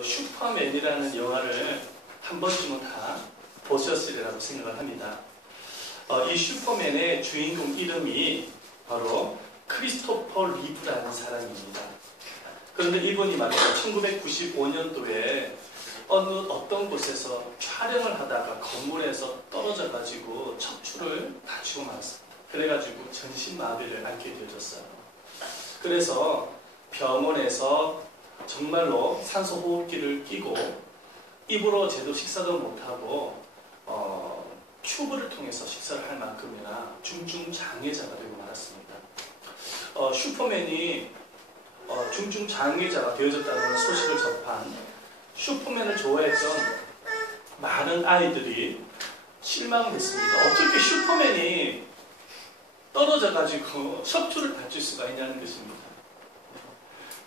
그 슈퍼맨이라는 영화를 한 번쯤은 다 보셨으리라고 생각을 합니다. 이 슈퍼맨의 주인공 이름이 바로 크리스토퍼 리브라는 사람입니다. 그런데 이분이 말이죠, 1995년도에 어떤 곳에서 촬영을 하다가 건물에서 떨어져 가지고 척추를 다치고 말았습니다. 그래가지고 전신마비를 앓게 되어졌어요. 그래서 병원에서 정말로 산소호흡기를 끼고 입으로 제대로 식사도 못하고 튜브를 통해서 식사를 할 만큼이나 중증장애자가 되고 말았습니다. 슈퍼맨이 중증장애자가 되어졌다는 소식을 접한 슈퍼맨을 좋아했던 많은 아이들이 실망을 했습니다. 어떻게 슈퍼맨이 떨어져가지고 척추를 다칠 수가 있냐는 것입니다.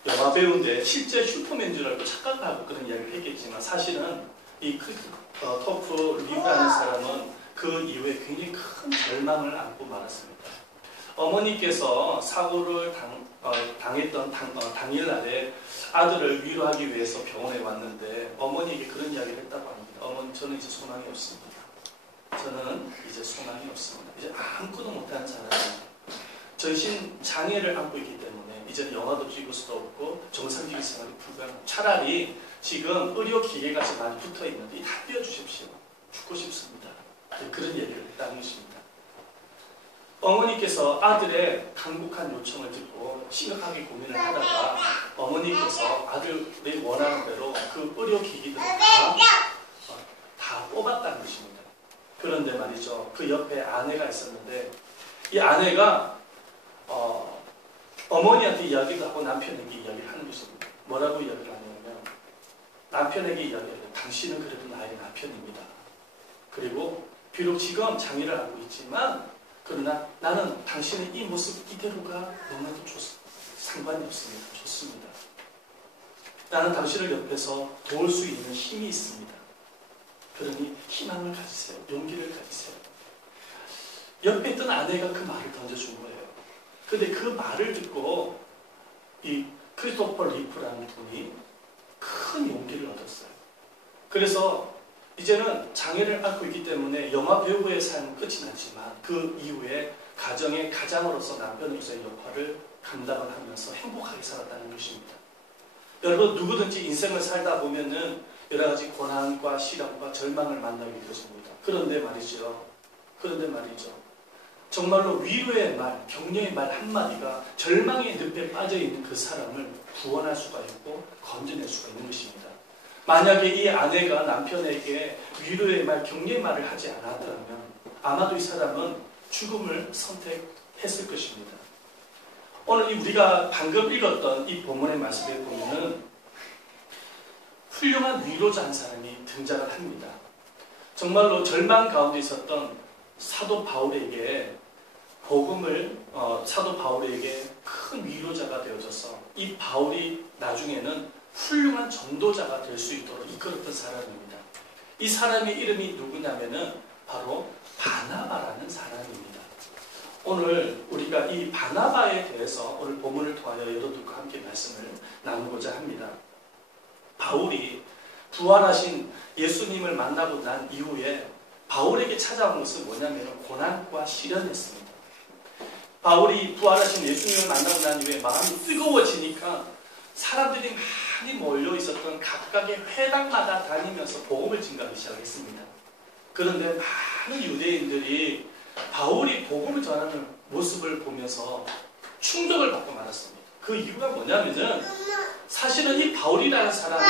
영화 배우인데 실제 슈퍼맨인 줄 알고 착각하고 그런 이야기를 했겠지만 사실은 이 크리스토퍼 리브라는 사람은 그 이후에 굉장히 큰 절망을 안고 말았습니다. 어머니께서 사고를 당했던 당일날에 아들을 위로하기 위해서 병원에 왔는데 어머니에게 그런 이야기를 했다고 합니다. 어머니, 저는 이제 소망이 없습니다. 저는 이제 소망이 없습니다. 이제 아무것도 못하는 사람입니다. 전신 장애를 안고 있기 때문에 이제는 영화도 찍을 수도 없고 정상적인 생활이 불가능합니다. 차라리 지금 의료기계가 많이 붙어 있는데 다 떼어주십시오. 죽고 싶습니다. 그런 얘기를 했다는 것입니다. 어머니께서 아들의 간곡한 요청을 듣고 심각하게 고민을 하다가 어머니께서 아들이 원하는 대로 그 의료기기들을 다 뽑았다는 것입니다. 그런데 말이죠, 그 옆에 아내가 있었는데 이 아내가 어머니한테 이야기도 하고 남편에게 이야기를 하는 것입니다. 뭐라고 이야기를 하냐면 남편에게 이야기하면 당신은 그래도 나의 남편입니다. 그리고 비록 지금 장애를 앓고 있지만 그러나 나는 당신의 이 모습 이대로가 너무나도 상관이 없습니다. 좋습니다. 나는 당신을 옆에서 도울 수 있는 힘이 있습니다. 그러니 희망을 가지세요. 용기를 가지세요. 옆에 있던 아내가 그 말을 던져준 거예요. 근데 그 말을 듣고 이 크리스토퍼 리브라는 분이 큰 용기를 얻었어요. 그래서 이제는 장애를 앓고 있기 때문에 영화 배우의 삶은 끝이 났지만 그 이후에 가정의 가장으로서 남편으로서의 역할을 감당을 하면서 행복하게 살았다는 것입니다. 여러분, 누구든지 인생을 살다 보면은 여러 가지 고난과 시련과 절망을 만나게 되십니다. 그런데 말이죠. 정말로 위로의 말, 격려의 말 한마디가 절망의 늪에 빠져있는 그 사람을 구원할 수가 있고 건져낼 수가 있는 것입니다. 만약에 이 아내가 남편에게 위로의 말, 격려의 말을 하지 않았다면 아마도 이 사람은 죽음을 선택했을 것입니다. 오늘 우리가 방금 읽었던 이 본문의 말씀에 보면은 훌륭한 위로자 한 사람이 등장을 합니다. 정말로 절망 가운데 있었던 사도 바울에게 사도 바울에게 큰 위로자가 되어져서 이 바울이 나중에는 훌륭한 전도자가 될 수 있도록 이끌었던 사람입니다. 이 사람의 이름이 누구냐면은 바로 바나바라는 사람입니다. 오늘 우리가 이 바나바에 대해서 오늘 본문을 통하여 여러분과 함께 말씀을 나누고자 합니다. 바울이 부활하신 예수님을 만나고 난 이후에 바울에게 찾아온 것은 뭐냐면 고난과 시련이었습니다. 바울이 부활하신 예수님을 만나고 난 이후에 마음이 뜨거워지니까 사람들이 많이 몰려 있었던 각각의 회당마다 다니면서 복음을 증가하기 시작했습니다. 그런데 많은 유대인들이 바울이 복음을 전하는 모습을 보면서 충격을 받고 말았습니다. 그 이유가 뭐냐면은 사실은 이 바울이라는 사람은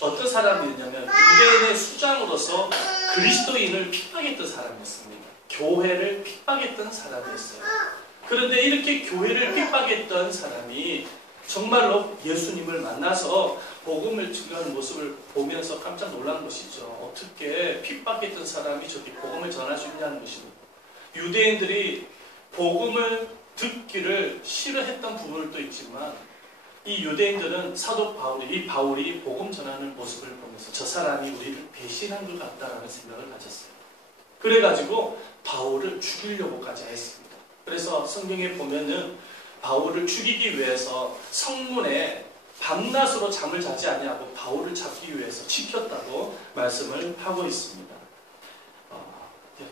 어떤 사람이었냐면 유대인의 수장으로서 그리스도인을 핍박했던 사람이었습니다. 교회를 핍박했던 사람이었어요. 그런데 이렇게 교회를 핍박했던 사람이 정말로 예수님을 만나서 복음을 증거하는 모습을 보면서 깜짝 놀란 것이죠. 어떻게 핍박했던 사람이 저렇게 복음을 전할 수 있냐는 것입니다. 유대인들이 복음을 듣기를 싫어했던 부분도 있지만 이 유대인들은 사도 이 바울이 복음 전하는 모습을 보면서 저 사람이 우리를 배신한 것 같다라는 생각을 가졌어요. 그래가지고 바울을 죽이려고까지 했습니다. 그래서 성경에 보면은 바울을 죽이기 위해서 성문에 밤낮으로 잠을 자지 아니하고 바울을 잡기 위해서 지켰다고 말씀을 하고 있습니다.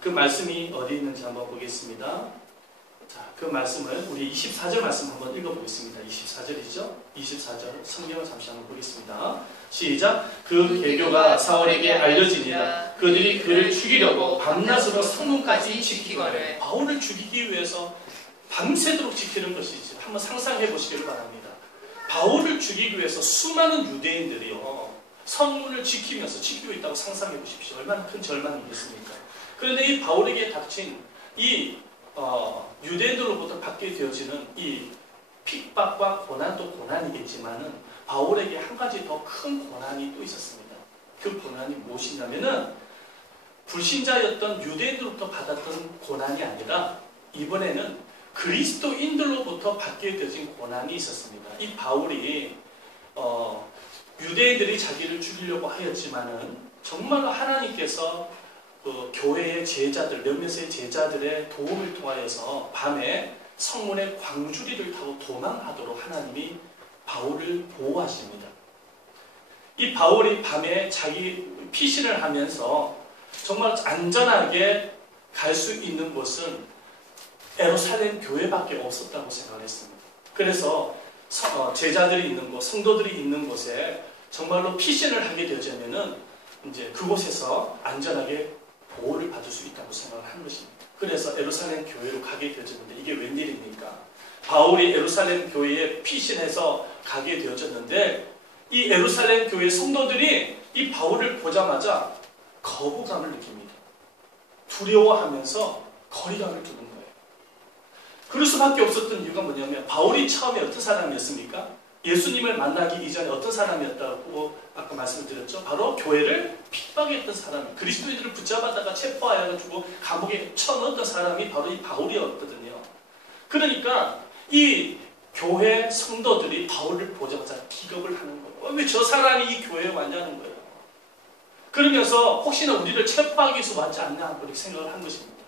그 말씀이 어디 있는지 한번 보겠습니다. 자, 그 말씀을 우리 24절 말씀 한번 읽어보겠습니다. 24절이죠? 24절 성경을 잠시 한번 보겠습니다. 시작! 그 계교가 사울에게 알려지니라. 그들이 그를 죽이려고 밤낮으로 성문까지 지키거늘. 바울을 죽이기 위해서 밤새도록 지키는 것이지. 한번 상상해 보시기를 바랍니다. 바울을 죽이기 위해서 수많은 유대인들이요, 성문을 지키고 있다고 상상해 보십시오. 얼마나 큰 절망이겠습니까? 그런데 이 바울에게 닥친 이 유대인들로부터 받게 되어지는 이 핍박과 고난도 고난이겠지만은 바울에게 한 가지 더 큰 고난이 또 있었습니다. 그 고난이 무엇이냐면은 불신자였던 유대인들로부터 받았던 고난이 아니라 이번에는 그리스도인들로부터 받게 되어진 고난이 있었습니다. 이 바울이 유대인들이 자기를 죽이려고 하였지만은 정말로 하나님께서 그 교회의 제자들, 몇몇의 제자들의 도움을 통하여서 밤에 성문의 광주리를 타고 도망하도록 하나님이 바울을 보호하십니다. 이 바울이 밤에 자기 피신을 하면서 정말 안전하게 갈 수 있는 곳은 예루살렘 교회밖에 없었다고 생각했습니다. 그래서 제자들이 있는 곳, 성도들이 있는 곳에 정말로 피신을 하게 되자면은 이제 그곳에서 안전하게 보호를 받을 수 있다고 생각을 한 것입니다. 그래서 예루살렘 교회로 가게 되어졌는데 이게 웬일입니까? 바울이 예루살렘 교회에 피신해서 가게 되어졌는데 이 예루살렘 교회 성도들이 이 바울을 보자마자 거부감을 느낍니다. 두려워하면서 거리감을 두는 거예요. 그럴 수밖에 없었던 이유가 뭐냐면 바울이 처음에 어떤 사람이었습니까? 예수님을 만나기 이전에 어떤 사람이었다고 아까 말씀드렸죠? 바로 교회를 핍박했던 사람, 그리스도인들을 붙잡아다가 체포하여가지고 감옥에 쳐넣었던 사람이 바로 이 바울이었거든요. 그러니까 이 교회 성도들이 바울을 보자마자 기겁을 하는 거예요. 왜 저 사람이 이 교회에 왔냐는 거예요. 그러면서 혹시나 우리를 체포하기 위해서 왔지 않냐 그렇게 생각을 한 것입니다.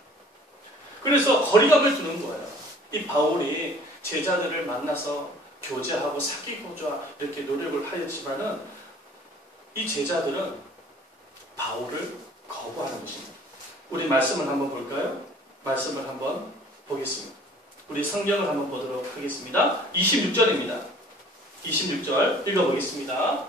그래서 거리감을 두는 거예요. 이 바울이 제자들을 만나서 교제하고 사귀고자 이렇게 노력을 하였지만은 이 제자들은 바울을 거부하는 것입니다. 우리 말씀을 한번 볼까요? 말씀을 한번 보겠습니다. 우리 성경을 한번 보도록 하겠습니다. 26절입니다. 26절 읽어보겠습니다.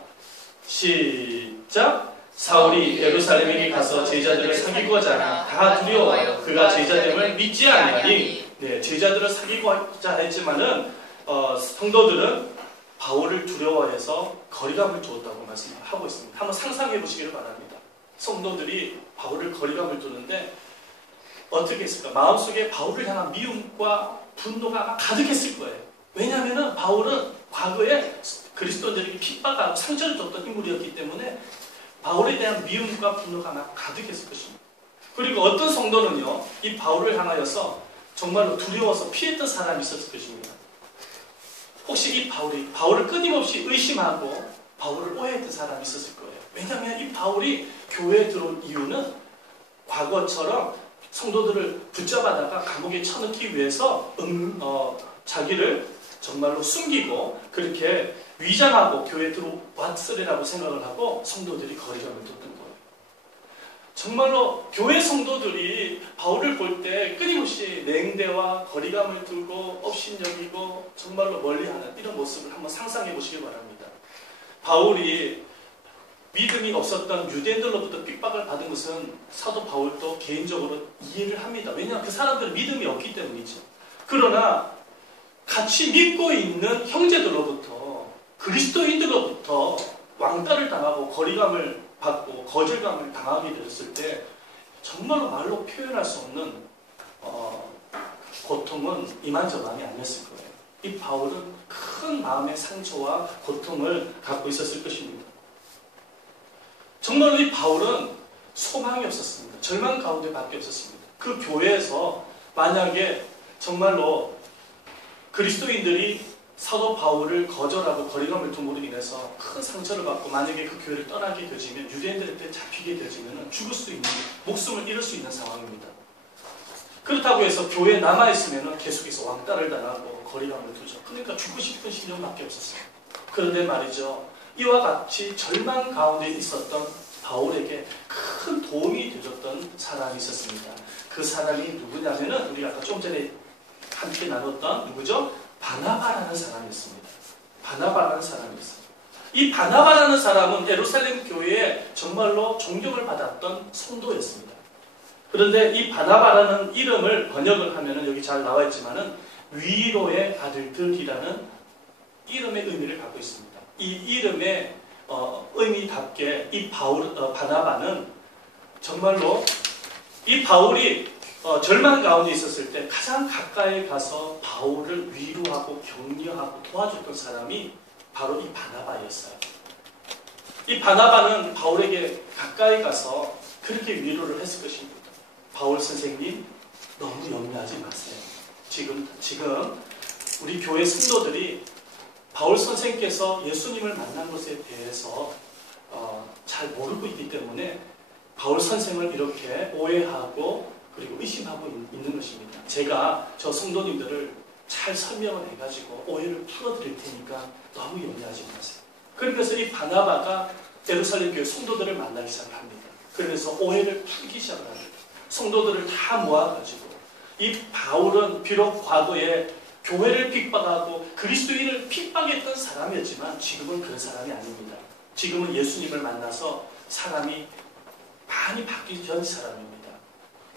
시작! 사울이 예루살렘에 가서 제자들을 사귀고자 하니 다 두려워하여 그가 제자됨을 믿지 아니하니. 네, 제자들을 사귀고자 했지만은 성도들은 바울을 두려워해서 거리감을 두었다고 말씀하고 있습니다. 한번 상상해 보시기를 바랍니다. 성도들이 바울을 거리감을 두는데 어떻게 했을까? 마음속에 바울을 향한 미움과 분노가 가득했을 거예요. 왜냐하면 바울은 과거에 그리스도인들에게 핍박하고 상처를 줬던 인물이었기 때문에 바울에 대한 미움과 분노가 막 가득했을 것입니다. 그리고 어떤 성도는요, 이 바울을 향하여서 정말로 두려워서 피했던 사람이 있었을 것입니다. 혹시 이 바울을 끊임없이 의심하고 바울을 오해했던 사람이 있었을 거예요. 왜냐하면 이 바울이 교회에 들어온 이유는 과거처럼 성도들을 붙잡아다가 감옥에 쳐넣기 위해서 자기를 정말로 숨기고 그렇게 위장하고 교회에 들어왔으리라고 생각을 하고 성도들이 거리감을 뒀던 거예요. 정말로 교회 성도들이 바울을 볼 때 끊임없이 냉대와 거리감을 두고 업신여기고 정말로 멀리하는 이런 모습을 한번 상상해 보시기 바랍니다. 바울이 믿음이 없었던 유대인들로부터 핍박을 받은 것은 사도 바울도 개인적으로 이해를 합니다. 왜냐하면 그 사람들은 믿음이 없기 때문이죠. 그러나 같이 믿고 있는 형제들로부터, 그리스도인들로부터 왕따를 당하고 거리감을 받고 거절감을 당하게 되었을 때 정말로 말로 표현할 수 없는 고통은 이만저만이 아니었을 거예요. 이 바울은 큰 마음의 상처와 고통을 갖고 있었을 것입니다. 정말로 이 바울은 소망이 없었습니다. 절망 가운데밖에 없었습니다. 그 교회에서 만약에 정말로 그리스도인들이 사도 바울을 거절하고 거리감을 둠으로 인해서 큰 상처를 받고 만약에 그 교회를 떠나게 되지면 유대인들한테 잡히게 되지면 죽을 수 있는, 목숨을 잃을 수 있는 상황입니다. 그렇다고 해서 교회에 남아있으면 계속해서 왕따를 당하고 거리감을 두죠. 그러니까 죽고 싶은 심정밖에 없었어요. 그런데 말이죠. 이와 같이 절망 가운데 있었던 바울에게 큰 도움이 되었던 사람이 있었습니다. 그 사람이 누구냐면은 우리가 아까 좀 전에 함께 나눴던 누구죠? 바나바라는 사람이었습니다. 바나바라는 사람이었습니다. 이 바나바라는 사람은 예루살렘 교회에 정말로 존경을 받았던 성도였습니다. 그런데 이 바나바라는 이름을 번역을 하면은 여기 잘 나와 있지만은 위로의 아들들이라는 이름의 의미를 갖고 있습니다. 이 이름의 의미답게 이 바나바는 정말로 이 바울이 절망 가운데 있었을 때 가장 가까이 가서 바울을 위로하고 격려하고 도와줬던 사람이 바로 이 바나바였어요. 이 바나바는 바울에게 가까이 가서 그렇게 위로를 했을 것입니다. 바울 선생님, 너무 염려하지 마세요. 지금 우리 교회 성도들이 바울 선생께서 예수님을 만난 것에 대해서 잘 모르고 있기 때문에 바울 선생을 이렇게 오해하고 그리고 의심하고 있는 것입니다. 제가 저 성도님들을 잘 설명을 해가지고 오해를 풀어드릴 테니까 너무 염려하지 마세요. 그러면서 이 바나바가 예루살렘 교회 성도들을 만나기 시작합니다. 그러면서 오해를 풀기 시작을 합니다. 성도들을 다 모아가지고 이 바울은 비록 과거에 교회를 핍박하고 그리스도인을 핍박했던 사람이었지만 지금은 그런 사람이 아닙니다. 지금은 예수님을 만나서 사람이 많이 바뀌어진 사람입니다.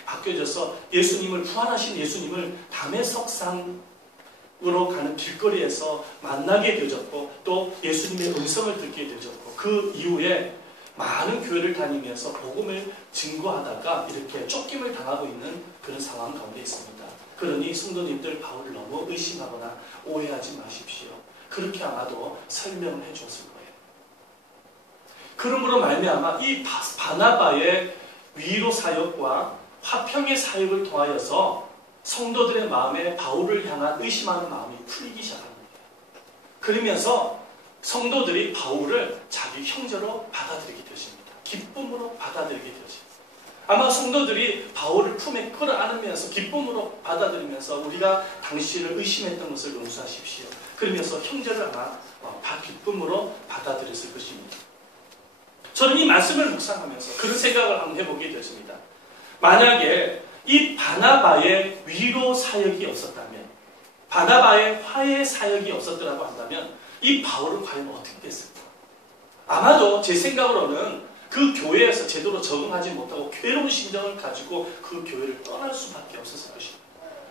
바뀌어져서 예수님을 부활하신 예수님을 담에석상으로 가는 길거리에서 만나게 되어졌고 또 예수님의 음성을 듣게 되어졌고 그 이후에 많은 교회를 다니면서 복음을 증거하다가 이렇게 쫓김을 당하고 있는 그런 상황 가운데 있습니다. 그러니 성도님들 바울을 너무 의심하거나 오해하지 마십시오. 그렇게 아마도 설명을 해줬을 거예요. 그러므로 말미암아 이 바나바의 위로 사역과 화평의 사역을 통하여서 성도들의 마음에 바울을 향한 의심하는 마음이 풀리기 시작합니다. 그러면서 성도들이 바울을 자기 형제로 받아들이게 되십니다. 기쁨으로 받아들이게 되십니다. 아마 성도들이 바울을 품에 끌어안으면서 기쁨으로 받아들이면서 우리가 당신을 의심했던 것을 용서하십시오. 그러면서 형제를 아마 기쁨으로 받아들였을 것입니다. 저는 이 말씀을 묵상하면서 그런 생각을 한번 해보게 되었습니다. 만약에 이 바나바의 위로 사역이 없었다면, 바나바의 화해 사역이 없었더라고 한다면 이 바울은 과연 어떻게 됐을까? 아마도 제 생각으로는 그 교회에서 제대로 적응하지 못하고 괴로운 심정을 가지고 그 교회를 떠날 수밖에 없었을 것입니다.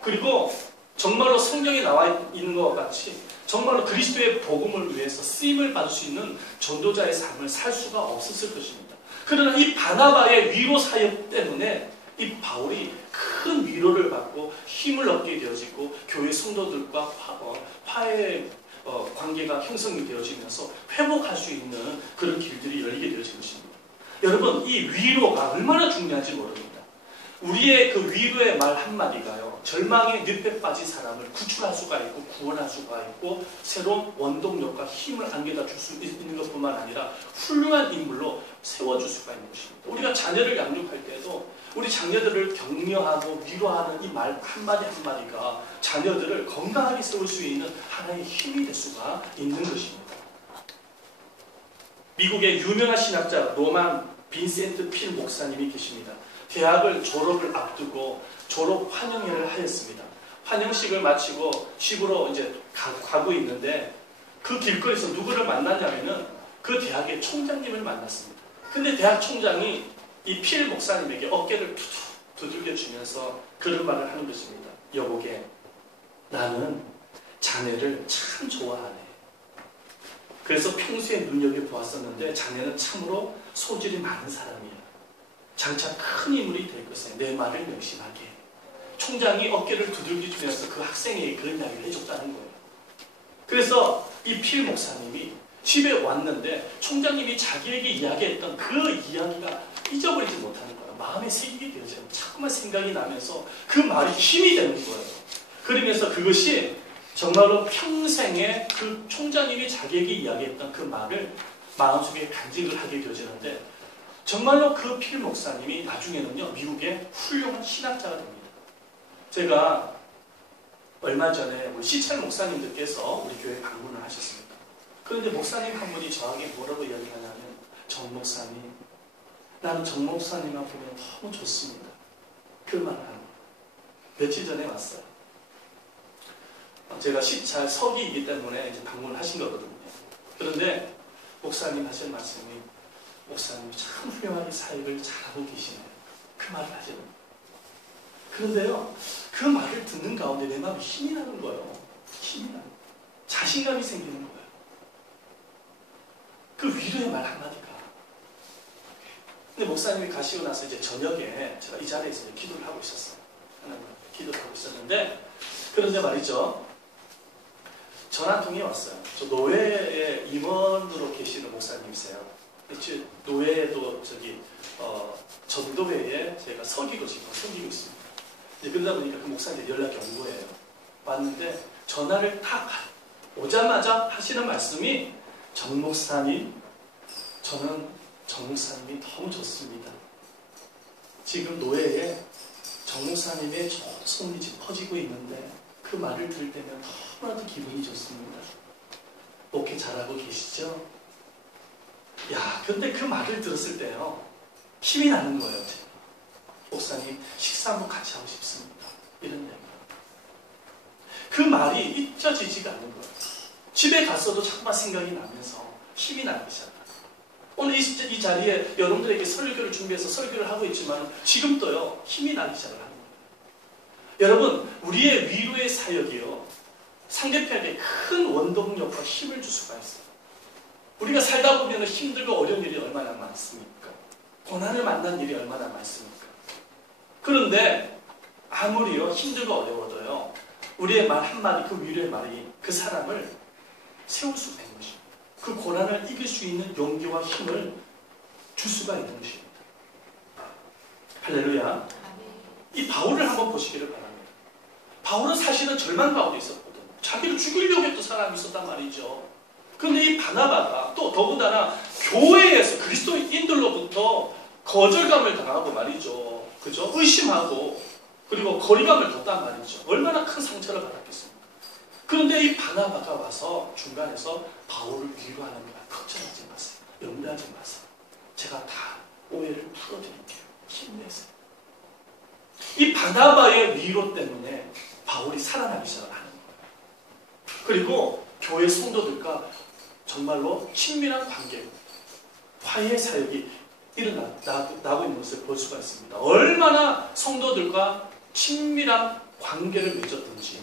그리고 정말로 성경에 나와 있는 것과 같이 정말로 그리스도의 복음을 위해서 쓰임을 받을 수 있는 전도자의 삶을 살 수가 없었을 것입니다. 그러나 이 바나바의 위로 사역 때문에 이 바울이 큰 위로를 받고 힘을 얻게 되어지고 교회 성도들과 화해의 관계가 형성이 되어지면서 회복할 수 있는 그런 길들이 열리게 되어진 것입니다. 여러분, 이 위로가 얼마나 중요한지 모릅니다. 우리의 그 위로의 말 한마디가요, 절망의 늪에 빠진 사람을 구출할 수가 있고 구원할 수가 있고 새로운 원동력과 힘을 안겨다 줄 수 있는 것뿐만 아니라 훌륭한 인물로 세워줄 수가 있는 것입니다. 우리가 자녀를 양육할 때도 우리 자녀들을 격려하고 위로하는 이 말 한마디 한마디가 자녀들을 건강하게 세울 수 있는 하나의 힘이 될 수가 있는 것입니다. 미국의 유명한 신학자 로만 빈센트 필 목사님이 계십니다. 대학을 졸업을 앞두고 졸업 환영회를 하였습니다. 환영식을 마치고 집으로 이제 가고 있는데 그 길거리에서 누구를 만났냐면은 그 대학의 총장님을 만났습니다. 근데 대학 총장이 이 필 목사님에게 어깨를 두들겨 주면서 그런 말을 하는 것입니다. 여보게, 나는 자네를 참 좋아하네. 그래서 평소에 눈여겨보았었는데 자네는 참으로 소질이 많은 사람이야. 장차 큰 인물이 될 것에 내 말을 명심하게. 총장이 어깨를 두들겨주면서 그 학생에게 그런 이야기를 해줬다는 거예요. 그래서 이 필 목사님이 집에 왔는데 총장님이 자기에게 이야기했던 그 이야기가 잊어버리지 못하는 거예요. 마음에 새기게 되어져요. 자꾸만 생각이 나면서 그 말이 힘이 되는 거예요. 그러면서 그것이 정말로 평생에 그 총장님이 자기에게 이야기했던 그 말을 마음속에 간직을 하게 되어지는데 정말로 그 필 목사님이 나중에는요 미국의 훌륭한 신학자가 됩니다. 제가 얼마 전에 우리 시찰 목사님들께서 우리 교회 방문을 하셨습니다. 그런데 목사님 한 분이 저에게 뭐라고 이야기하냐면, 정 목사님, 나는 정 목사님만 보면 너무 좋습니다. 그 말을 하는 거예요. 며칠 전에 왔어요. 제가 10차 서기이기 때문에 이제 방문을 하신 거거든요. 그런데 목사님 하신 말씀이, 목사님이 참 훌륭하게 사역을 잘하고 계시네요. 그 말을 하시는 거예요. 그런데요, 그 말을 듣는 가운데 내 마음에 힘이 나는 거예요. 힘이 나는 거예요. 자신감이 생기는 거예요. 그 위로의 말 한마디가. 근데 목사님이 가시고 나서 이제 저녁에 제가 이 자리에서 기도를 하고 있었어요. 하나님 기도를 하고 있었는데, 그런데 말이죠, 전화 통이 왔어요. 저 노회에 임원으로 계시는 목사님이세요. 노회에도 전도회에 제가 서기고 지금 섬기고 있습니다. 그러다 보니까 그 목사님한테 연락이 온 거예요. 왔는데 전화를 딱 오자마자 하시는 말씀이, 정 목사님, 저는 정 목사님이 너무 좋습니다. 지금 노회에 정 목사님의 소문이 지금 퍼지고 있는데 그 말을 들을 때면 너무나도 기분이 좋습니다. 목회 잘하고 계시죠? 야, 근데 그 말을 들었을 때요, 힘이 나는 거예요. 제가. 목사님, 식사 한번 같이 하고 싶습니다. 이런 얘기예요. 그 말이 잊혀지지가 않는 거예요. 집에 갔어도 자꾸만 생각이 나면서 힘이 나기 시작해요. 오늘 이 자리에 여러분들에게 설교를 준비해서 설교를 하고 있지만 지금도요, 힘이 나기 시작을 하는 거예요. 여러분, 우리의 위로의 사역이요, 상대편에게 큰 원동력과 힘을 줄 수가 있어요. 우리가 살다 보면 힘들고 어려운 일이 얼마나 많습니까? 고난을 만난 일이 얼마나 많습니까? 그런데 아무리요, 힘들고 어려워도요, 우리의 말 한마디, 그 위로의 말이 그 사람을 세울 수가 있는 것입니다. 그 고난을 이길 수 있는 용기와 힘을 줄 수가 있는 것입니다. 할렐루야. 이 바울을 한번 보시기를 바랍니다. 바울은 사실은 절망 가운데 있었거든. 자기를 죽이려고 했던 사람이 있었단 말이죠. 그런데 이 바나바가 또 더군다나 교회에서 그리스도인들로부터 거절감을 당하고 말이죠. 그죠? 의심하고 그리고 거리감을 뒀단 말이죠. 얼마나 큰 상처를 받았겠습니까? 그런데 이 바나바가 와서 중간에서 바울을 위로하는 거야. 걱정하지 마세요. 염려하지 마세요. 제가 다 오해를 풀어드릴게요. 힘내세요. 이 바나바의 위로 때문에 바울이 살아나기 시작을 하는 거예요. 그리고 교회 성도들과 정말로 친밀한 관계, 화해 사역이 일어나고 있는 것을 볼 수가 있습니다. 얼마나 성도들과 친밀한 관계를 맺었든지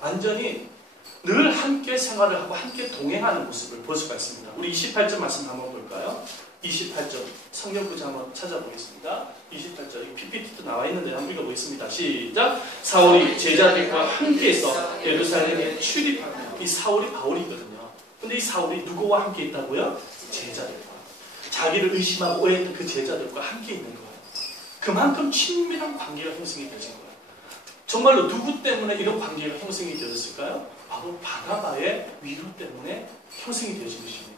완전히 늘 함께 생활을 하고 함께 동행하는 모습을 볼 수가 있습니다. 우리 28절 말씀 한번 볼까요? 28절 성경 구절 한번 찾아보겠습니다. 28절 PPT도 나와 있는데 한번 읽어보겠습니다. 시작. 사울이 제자들과 함께해서 예루살렘에 출입합니다. 이 사울이 바울이거든요. 근데 이 사울이 누구와 함께 있다고요? 제자들과. 자기를 의심하고 오해했던 그 제자들과 함께 있는 거예요. 그만큼 친밀한 관계가 형성이 되신 거예요. 정말로 누구 때문에 이런 관계가 형성이 되었을까요? 바로 바나바의 위로 때문에 형성이 되어진 것입니다.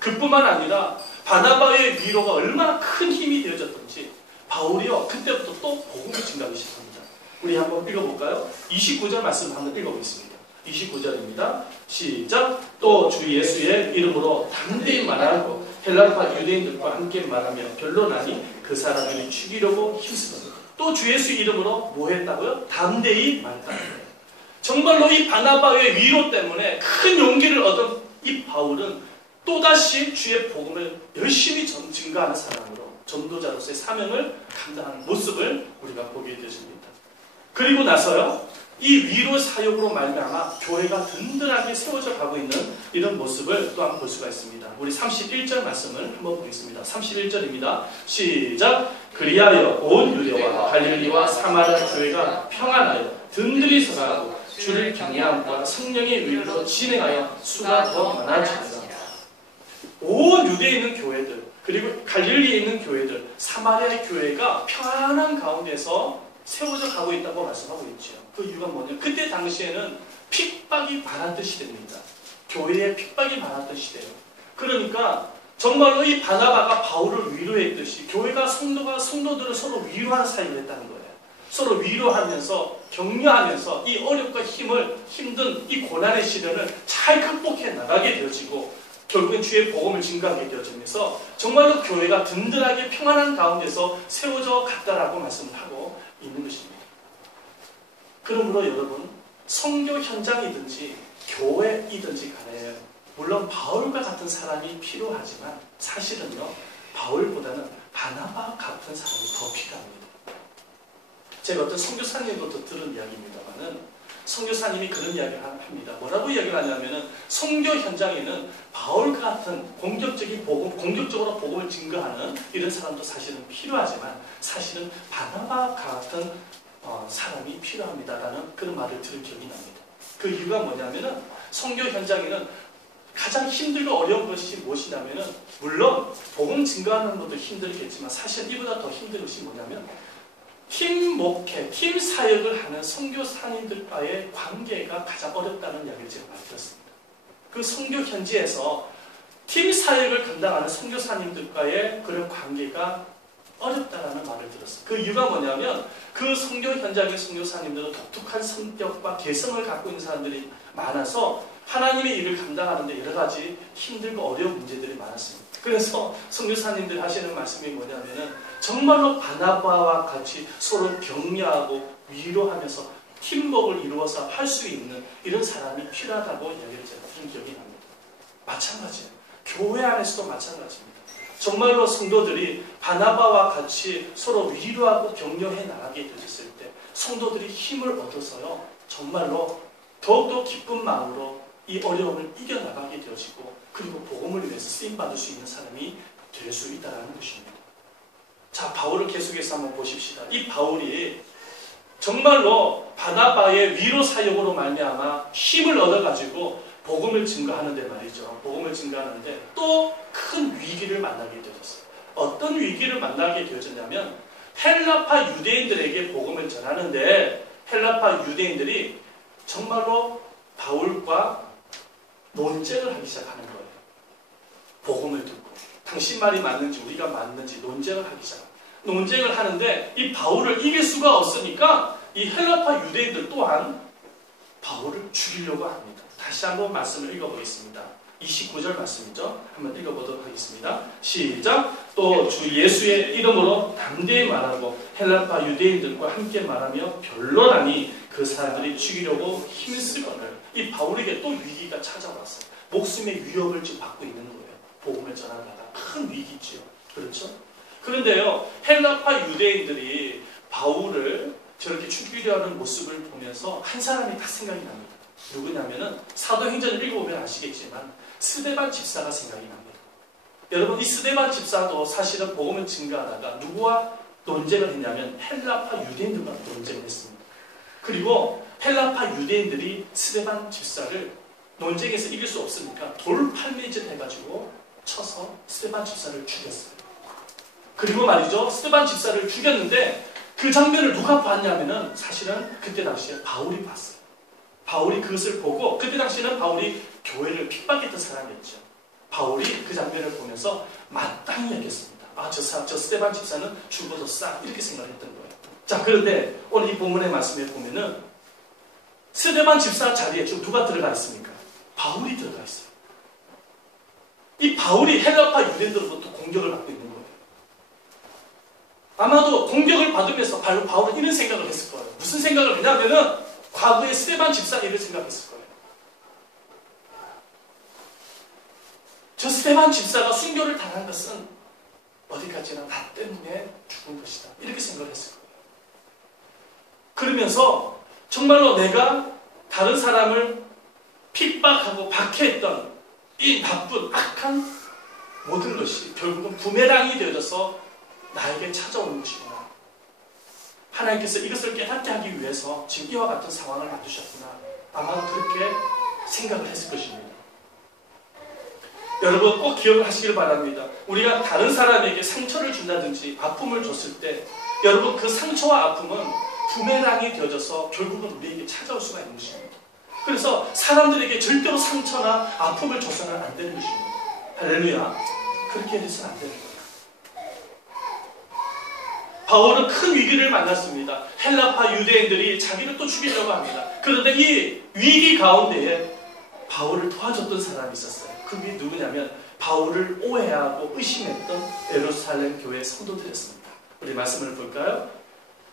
그뿐만 아니라 바나바의 위로가 얼마나 큰 힘이 되어졌던지 바울이요, 그때부터 또 복음을 증가하기 시작합니다. 우리 한번 읽어볼까요? 29절 말씀 한번 읽어보겠습니다. 29절입니다. 시작. 또 주 예수의 이름으로 담대히 말하고 헬라파 유대인들과 함께 말하며 변론하니 그 사람을 죽이려고 힘쓰거든. 또 주 예수 이름으로 뭐 했다고요? 담대히 말했다는 거예요. 정말로 이 바나바의 위로 때문에 큰 용기를 얻은 이 바울은 또다시 주의 복음을 열심히 증가하는 사람으로 전도자로서의 사명을 감당하는 모습을 우리가 보게 되십니다. 그리고 나서요, 이 위로 사역으로 말미암아 교회가 든든하게 세워져 가고 있는 이런 모습을 또 한번 볼 수가 있습니다. 우리 31절 말씀을 한번 보겠습니다. 31절입니다. 시작. 그리하여 온 유대와 갈릴리와 사마리아 교회가 평안하여 든든히 서가고 주를 경외함과 성령의 위로 진행하여 수가 더 많아지리라. 온 유대에 있는 교회들, 그리고 갈릴리에 있는 교회들, 사마리아의 교회가 평안한 가운데서 세워져 가고 있다고 말씀하고 있죠. 그 이유가 뭐냐? 그때 당시에는 핍박이 많았던 시대입니다. 교회에 핍박이 많았던 시대예요. 그러니까 정말로 이 바나바가 바울을 위로했듯이 교회가 성도들을 서로 위로하는 사역을 했다는 거예요. 서로 위로하면서 격려하면서 이 어렵고 힘든 이 고난의 시련을 잘 극복해 나가게 되어지고 결국엔 주의 복음을 증거하게 되어지면서 정말로 교회가 든든하게 평안한 가운데서 세워져 갔다라고 말씀을 하고 있는 것입니다. 그러므로 여러분, 선교 현장이든지 교회이든지 간에 물론 바울과 같은 사람이 필요하지만 사실은요, 바울보다는 바나바 같은 사람이 더 필요합니다. 제가 어떤 선교사님으로부터 들은 이야기입니다만은 선교사님이 그런 이야기를 합니다. 뭐라고 이야기를 하냐면은 선교 현장에는 바울 같은 공격적으로 복음을 증거하는 이런 사람도 사실은 필요하지만 사실은 바나바 같은 사람이 필요합니다라는 그런 말을 들은 기억이 납니다. 그 이유가 뭐냐면은 선교 현장에는 가장 힘들고 어려운 것이 무엇이냐면은 물론 복음 증거하는 것도 힘들겠지만 사실 이보다 더 힘든 것이 뭐냐면 팀 목회, 팀 사역을 하는 선교사님들과의 관계가 가장 어렵다는 이야기를 제가 많이 들었습니다. 그 선교 현지에서 팀 사역을 감당하는 선교사님들과의 그런 관계가 어렵다라는 말을 들었어요. 그 이유가 뭐냐면 그 선교 현장의 선교사님들은 독특한 성격과 개성을 갖고 있는 사람들이 많아서 하나님의 일을 감당하는데 여러 가지 힘들고 어려운 문제들이 많았습니다. 그래서 선교사님들 하시는 말씀이 뭐냐면은 정말로 바나바와 같이 서로 격려하고 위로하면서 팀워크를 이루어서 할 수 있는 이런 사람이 필요하다고 이야기를 제가 들은 기억이 납니다. 마찬가지예요. 교회 안에서도 마찬가지입니다. 정말로 성도들이 바나바와 같이 서로 위로하고 격려해 나가게 되었을 때 성도들이 힘을 얻어서요, 정말로 더욱더 기쁜 마음으로 이 어려움을 이겨나가게 되어지고 그리고 복음을 위해서 쓰임받을 수 있는 사람이 될 수 있다는 것입니다. 자, 바울을 계속해서 한번 보십시다. 이 바울이 정말로 바나바의 위로 사역으로 말미암아 힘을 얻어가지고 복음을 증거하는데 말이죠. 복음을 증거하는데 또 큰 위기를 만나게 되었어요. 어떤 위기를 만나게 되어졌냐면 헬라파 유대인들에게 복음을 전하는데 헬라파 유대인들이 정말로 바울과 논쟁을 하기 시작하는 거예요. 복음을 듣고 당신 말이 맞는지 우리가 맞는지 논쟁을 하기 시작합니다. 논쟁을 하는데 이 바울을 이길 수가 없으니까 이 헬라파 유대인들 또한 바울을 죽이려고 합니다. 다시 한번 말씀을 읽어보겠습니다. 29절 말씀이죠. 한번 읽어보도록 하겠습니다. 시작. 또 주 예수의 이름으로 담대히 말하고 헬라파 유대인들과 함께 말하며 변론하니 그 사람들이 죽이려고 힘쓰거늘. 이 바울에게 또 위기가 찾아왔어요. 목숨의 위협을 지금 받고 있는 거예요. 복음을 전하다가 큰 위기죠. 그렇죠? 그런데요, 헬라파 유대인들이 바울을 저렇게 죽이려 하는 모습을 보면서 한 사람이 딱 생각이 납니다. 누구냐면은 사도행전을 읽어보면 아시겠지만 스데반 집사가 생각이 납니다. 여러분, 이 스데반 집사도 사실은 복음을 증거하다가 누구와 논쟁을 했냐면 헬라파 유대인들과 논쟁을 했습니다. 그리고 헬라파 유대인들이 스데반 집사를 논쟁에서 이길 수 없으니까 돌팔매질 해가지고 쳐서 스데반 집사를 죽였어요. 그리고 말이죠, 스데반 집사를 죽였는데 그 장면을 누가 봤냐면은 사실은 그때 당시에 바울이 봤어요. 바울이 그것을 보고 그때 당시에는 바울이 교회를 핍박했던 사람이었죠. 바울이 그 장면을 보면서 마땅히 여겼습니다. 아, 저 스데반 집사는 죽어도 싸, 이렇게 생각을 했던 거예요. 자, 그런데 오늘 이 본문의 말씀에 보면은 스데반 집사 자리에 지금 누가 들어가 있습니까? 바울이 들어가 있어요. 이 바울이 헬라파 유대인들로부터 공격을 받고 있는 거예요. 아마도 공격을 받으면서 바울은 이런 생각을 했을 거예요. 무슨 생각을 했냐면은 과거에 스데반 집사 일을 생각했을 거예요. 저 스데반 집사가 순교를 당한 것은 어디까지나 나 때문에 죽은 것이다. 이렇게 생각을 했을 거예요. 그러면서 정말로 내가 다른 사람을 핍박하고 박해했던 이 나쁜 악한 모든 것이 결국은 부메랑이 되어져서 나에게 찾아오는 것이구나. 하나님께서 이것을 깨닫게 하기 위해서 지금 이와 같은 상황을 만드셨구나. 아마도 그렇게 생각을 했을 것입니다. 여러분 꼭 기억을 하시길 바랍니다. 우리가 다른 사람에게 상처를 준다든지 아픔을 줬을 때 여러분 그 상처와 아픔은 부메랑이 되어져서 결국은 우리에게 찾아올 수가 있는 것입니다. 그래서 사람들에게 절대로 상처나 아픔을 줘서는 안 되는 것입니다. 할렐루야. 그렇게 해서는 안 되는 거예요. 바울은 큰 위기를 만났습니다. 헬라파 유대인들이 자기를 또 죽이려고 합니다. 그런데 이 위기 가운데에 바울을 도와줬던 사람이 있었어요. 그게 누구냐면 바울을 오해하고 의심했던 예루살렘 교회 성도들이었습니다. 우리 말씀을 볼까요?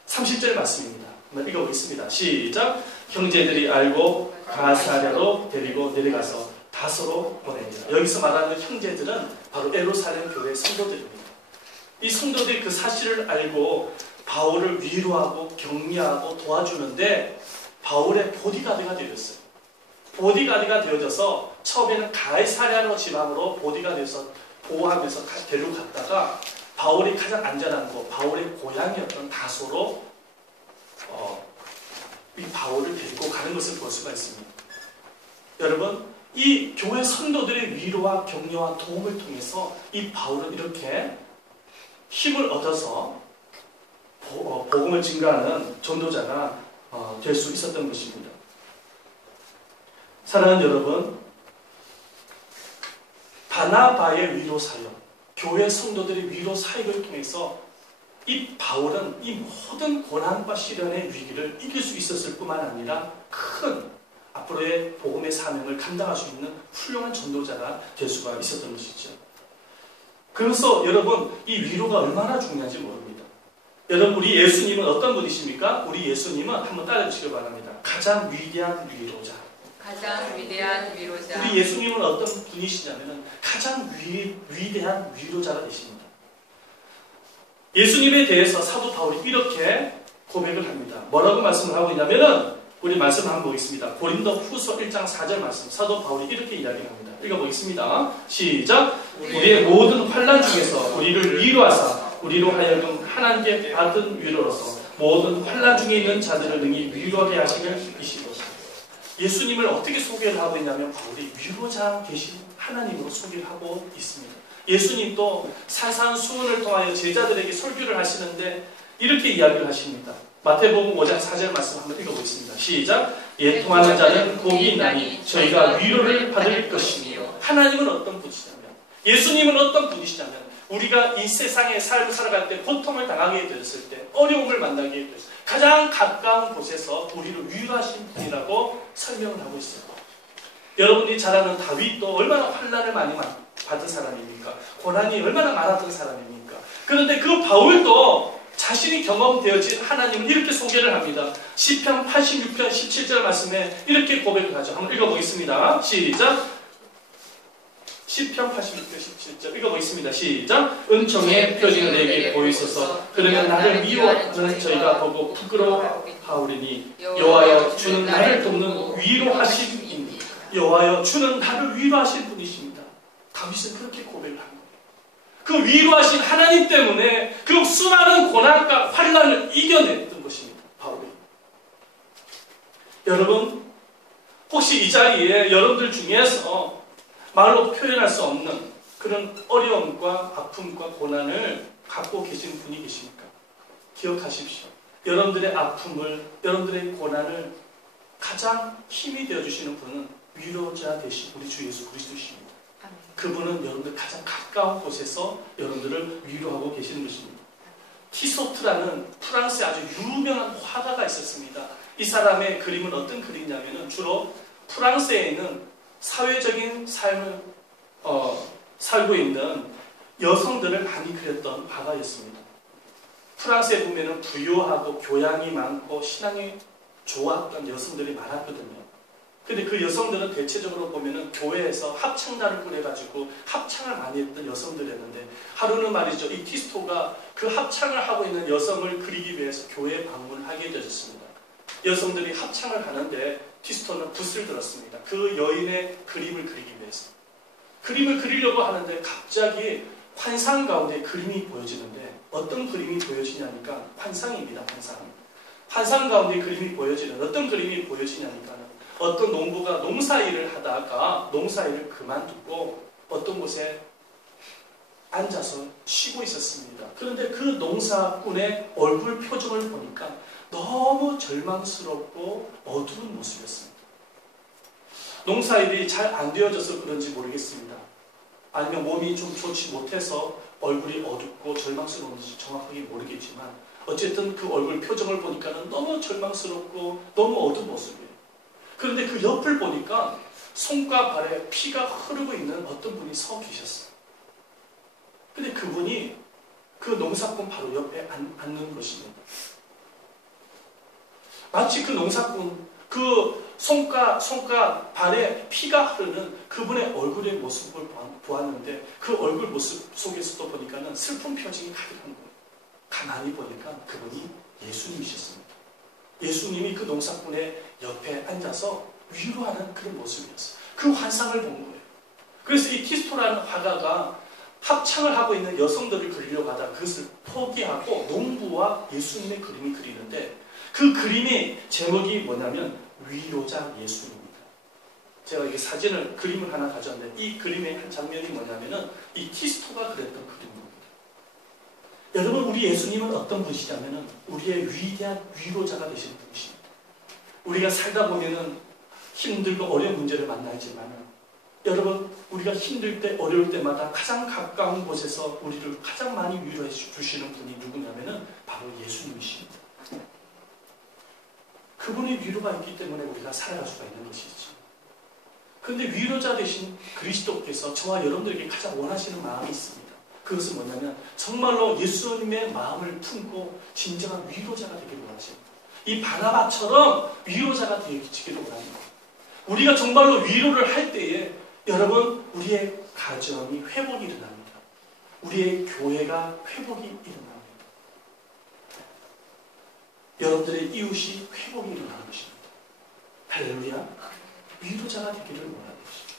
30절 말씀입니다. 한번 읽어보겠습니다. 시작. 형제들이 알고 가사랴로 데리고 내려가서 다소로 보냅니다. 여기서 말하는 형제들은 바로 예루살렘 교회 성도들입니다. 이 성도들이 그 사실을 알고 바울을 위로하고 격려하고 도와주는데 바울의 보디가드가 되었어요. 보디가드가 되어져서 처음에는 가이사랴로 지방으로 보디가드에서 보호하면서 데려갔다가 바울이 가장 안전한 곳, 바울의 고향이었던 다소로 이 바울을 데리고 가는 것을 볼 수가 있습니다. 여러분, 이 교회 성도들의 위로와 격려와 도움을 통해서 이 바울은 이렇게 힘을 얻어서 복음을 증거하는 전도자가 될 수 있었던 것입니다. 사랑하는 여러분, 바나바의 위로 사역, 교회 성도들의 위로 사역을 통해서 이 바울은 이 모든 고난과 시련의 위기를 이길 수 있었을 뿐만 아니라 큰 앞으로의 복음의 사명을 감당할 수 있는 훌륭한 전도자가 될 수가 있었던 것이죠. 그래서 여러분, 이 위로가 얼마나 중요한지 모릅니다. 여러분, 우리 예수님은 어떤 분이십니까? 우리 예수님은 한번 따라주시기 바랍니다. 가장 위대한 위로자. 가장 위대한 위로자. 우리 예수님은 어떤 분이시냐면 가장 위대한 위로자가 되십니다. 예수님에 대해서 사도 바울이 이렇게 고백을 합니다. 뭐라고 말씀을 하고 있냐면은 우리 말씀 한번 보겠습니다. 고린도 후서 1장 4절 말씀, 사도 바울이 이렇게 이야기합니다. 읽어보겠습니다. 시작. 우리의 모든 환난 중에서 우리를 위로하사 우리로 하여금 하나님께 받은 위로로서 모든 환난 중에 있는 자들을 능히 위로하게 하시는 이시고. 예수님을 어떻게 소개를 하고 있냐면 바울이 위로자 계신 하나님으로 소개를 하고 있습니다. 예수님도 산산수훈을 통하여 제자들에게 설교를 하시는데 이렇게 이야기를 하십니다. 마태복음 5장 4절 말씀 한번 읽어보겠습니다. 시작. 예통하는 자는 복이 있나니 저희가 위로를 받을 것이며. 하나님은 어떤 분이시냐면, 예수님은 어떤 분이시냐면 우리가 이 세상의 삶을 살아갈 때 고통을 당하게 되었을 때, 어려움을 만나게 되었을 때 가장 가까운 곳에서 우리를 위로하신 분이라고 설명을 하고 있어요. 여러분이 잘 아는 다윗도 얼마나 환난을 많이 받은 사람입니까? 고난이 얼마나 많았던 사람입니까? 그런데 그 바울도 자신이 경험되어진 하나님을 이렇게 소개를 합니다. 시편 86편 17절 말씀에 이렇게 고백을 하죠. 한번 읽어보겠습니다. 시작. 시편 86편 17절 읽어보겠습니다. 시작. 은총의 표징을 내게 보이소서. 그러면 나를 미워하는 저희가 보고 부끄러워하오리니 여호와여 주는 나를 돕는 위로하신 이니. 여호와여 주는 나를 위로하신 분이십니다. 다윗은 그렇게 고백을 합니다. 그 위로하신 하나님 때문에 그 수많은 고난과 환난을 이겨냈던 것입니다. 바울이. 여러분, 혹시 이 자리에 여러분들 중에서 말로 표현할 수 없는 그런 어려움과 아픔과 고난을 갖고 계신 분이 계십니까? 기억하십시오. 여러분들의 아픔을, 여러분들의 고난을 가장 힘이 되어주시는 분은 위로자 되신 우리 주 예수 그리스도십니다. 그분은 여러분들 가장 가까운 곳에서 여러분들을 위로하고 계시는 것입니다. 티소트라는 프랑스의 아주 유명한 화가가 있었습니다. 이 사람의 그림은 어떤 그림이냐면 주로 프랑스에 있는 사회적인 삶을 살고 있는 여성들을 많이 그렸던 화가였습니다. 프랑스에 보면 부유하고 교양이 많고 신앙이 좋았던 여성들이 많았거든요. 근데 그 여성들은 대체적으로 보면은 교회에서 합창단을 꾸려가지고 합창을 많이 했던 여성들이었는데 하루는 말이죠, 이 티스토가 그 합창을 하고 있는 여성을 그리기 위해서 교회에 방문을 하게 되었습니다. 여성들이 합창을 하는데 티스토는 붓을 들었습니다. 그 여인의 그림을 그리기 위해서. 그림을 그리려고 하는데 갑자기 환상 가운데 그림이 보여지는데 어떤 그림이 보여지냐니까 환상입니다. 환상 가운데 그림이 보여지는 어떤 그림이 보여지냐니까 어떤 농부가 농사일을 하다가 농사일을 그만두고 어떤 곳에 앉아서 쉬고 있었습니다. 그런데 그 농사꾼의 얼굴 표정을 보니까 너무 절망스럽고 어두운 모습이었습니다. 농사일이 잘 안 되어져서 그런지 모르겠습니다. 아니면 몸이 좀 좋지 못해서 얼굴이 어둡고 절망스러운지 정확하게 모르겠지만 어쨌든 그 얼굴 표정을 보니까는 너무 절망스럽고 너무 어두운 모습이에요. 그런데 그 옆을 보니까 손과 발에 피가 흐르고 있는 어떤 분이 서 계셨어요. 근데 그분이 그 농사꾼 바로 옆에 앉는 것입니다. 마치 그 농사꾼, 그 손과 발에 피가 흐르는 그분의 얼굴의 모습을 보았는데 그 얼굴 모습 속에서도 보니까는 슬픈 표정이 가득한 거예요. 가만히 보니까 그분이 예수님이셨습니다. 예수님이 그 농사꾼의 옆에 앉아서 위로하는 그런 모습이었어요. 그 환상을 본 거예요. 그래서 이 티스토라는 화가가 합창을 하고 있는 여성들을 그리려고 하다 그것을 포기하고 농부와 예수님의 그림을 그리는데 그 그림의 제목이 뭐냐면 위로자 예수님입니다. 제가 이게 그림을 하나 가져왔는데 이 그림의 한 장면이 뭐냐면은 이 티스토가 그렸던 그림입니다. 여러분, 우리 예수님은 어떤 분이시냐면은 우리의 위대한 위로자가 되시는 분이십니다. 우리가 살다 보면은 힘들고 어려운 문제를 만나지만은 여러분, 우리가 힘들 때 어려울 때마다 가장 가까운 곳에서 우리를 가장 많이 위로해 주시는 분이 누구냐면은 바로 예수님이십니다. 그분의 위로가 있기 때문에 우리가 살아갈 수가 있는 것이죠. 그런데 위로자 되신 그리스도께서 저와 여러분들에게 가장 원하시는 마음이 있습니다. 그것은 뭐냐면 정말로 예수님의 마음을 품고 진정한 위로자가 되기를 원하십니다. 이 바나바처럼 위로자가 되기를 원합니다. 우리가 정말로 위로를 할 때에 여러분, 우리의 가정이 회복이 일어납니다. 우리의 교회가 회복이 일어납니다. 여러분들의 이웃이 회복이 일어나는 것입니다. 할렐루야. 위로자가 되기를 원하는 것입니다.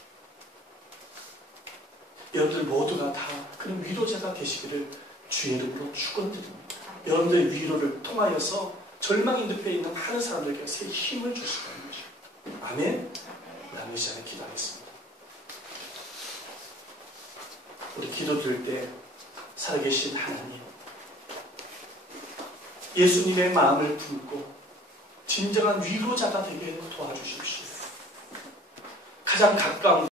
여러분들 모두가 다 그런 위로자가 되시기를 주의 이름으로 축원드립니다. 여러분들의 위로를 통하여서 절망의 늪에 있는 많은 사람들에게 새 힘을 주시는 것입니다. 아멘. 나는 이 시간에 기도하겠습니다. 우리 기도 드릴 때 살아계신 하나님, 예수님의 마음을 품고 진정한 위로자가 되게 도와주십시오. 가장 가까운